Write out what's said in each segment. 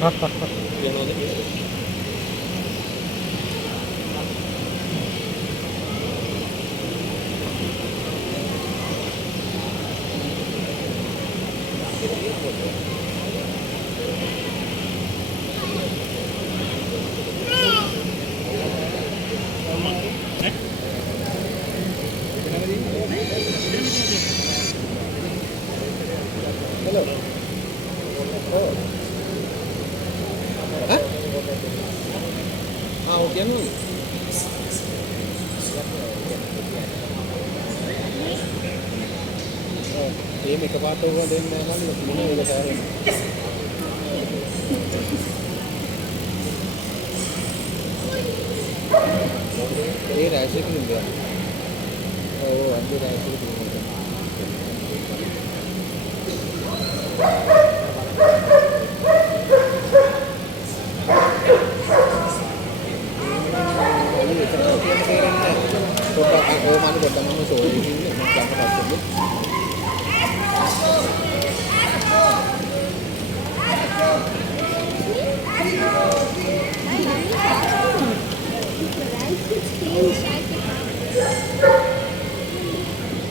Hello. Oh. Hah? Ah, ujian lu. Oh, ini kepato gua dan mana lu gimana udah saya. Ini rahasia belum dia. Oh, ambil rahasia belum. Kota aku mana kota mana soal ini macam apa tu?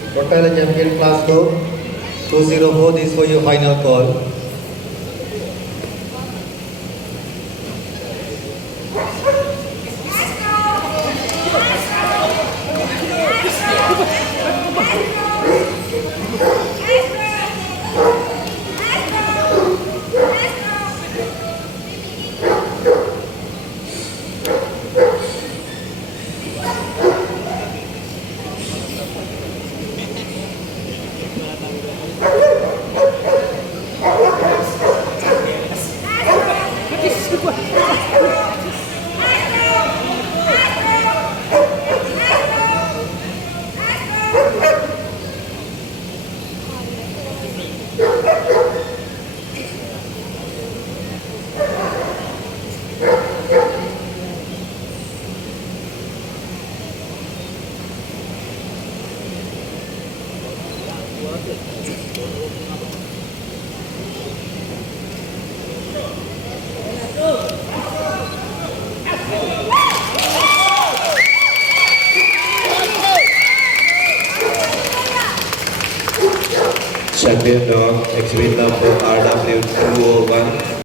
Total champion class 204. This for your final call. Champion dog exhibit number RW201.